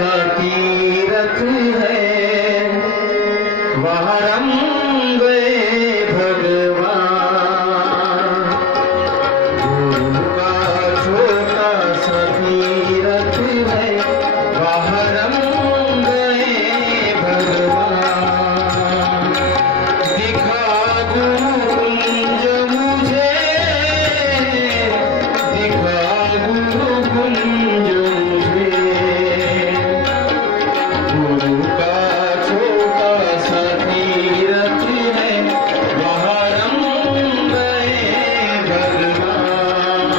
तीरथ है वहाँ रंग भगवान। गुरु का छोटा सा तीरथ है वहाँ रंग भगवान। दिखा गुरुकुंज मुझे, दिखा गुरुकुंज मुझे। गुरु का छोटा सा तीरथ है वहाँ रंग भगवान।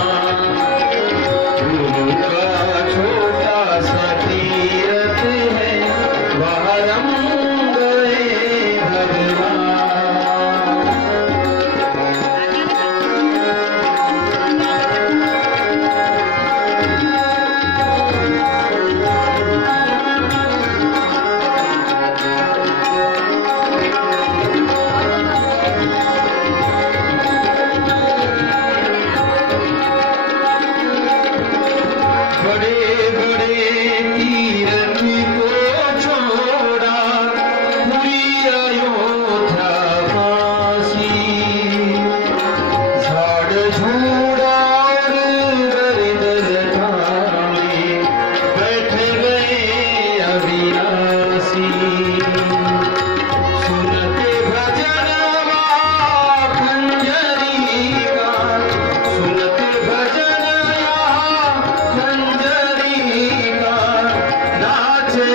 गुरु का छोटा सा तीरथ है वहाँ रंग भगवान। बड़े बड़े तीरथ को छोड़ा पूरी अयोध्या वासी। झाड़ झूड़ा और दरिद्र थामे बैठ गए अविनाशी। सुनते भजनवा खंजरी का, सुनते भजन खंजरी का, नाचे